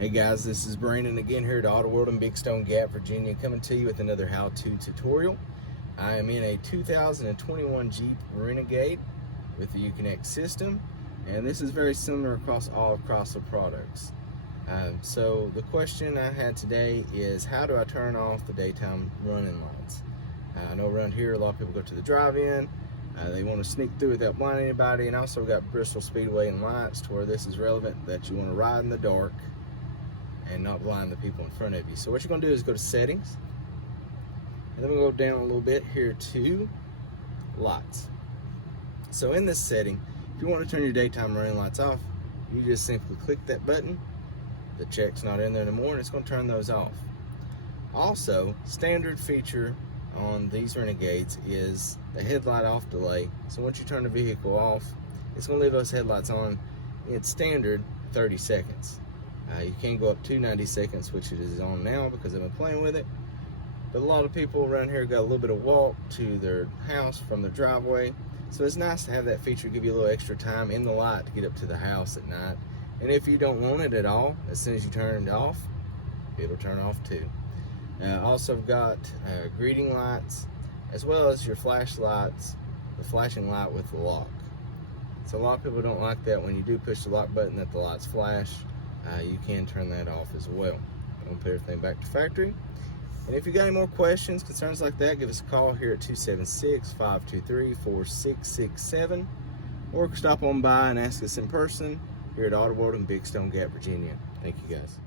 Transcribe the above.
Hey guys, this is Brandon again here at Auto World in Big Stone Gap, Virginia, coming to you with another how-to tutorial. I am in a 2021 Jeep Renegade with the Uconnect system, and this is very similar across all Chrysler products. So the question I had today is, how do I turn off the daytime running lights? I know around here a lot of people go to the drive-in, they want to sneak through without blinding anybody, and also we've got Bristol Speedway and lights to where this is relevant, that you want to ride in the dark and not blind the people in front of you. So what you're going to do is go to settings, and then we'll go down a little bit here to lights. So in this setting, if you want to turn your daytime running lights off, you just simply click that button. The check's not in there anymore, and it's going to turn those off. Also, standard feature on these Renegades is the headlight off delay. So once you turn the vehicle off, it's going to leave those headlights on. It's standard 30 seconds. You can go up to 90 seconds, which it is on now because I've been playing with it. But a lot of people around here got a little bit of walk to their house from their driveway. So it's nice to have that feature, give you a little extra time in the light to get up to the house at night. And if you don't want it at all, as soon as you turn it off, it'll turn off too. Also got greeting lights, as well as your flashlights, the flashing light with the lock. So a lot of people don't like that when you do push the lock button that the lights flash. You can turn that off as well. I'm going to put everything back to factory. And if you got any more questions, concerns like that, give us a call here at 276-523-4667, or stop on by and ask us in person here at Auto World in Big Stone Gap, Virginia. Thank you guys.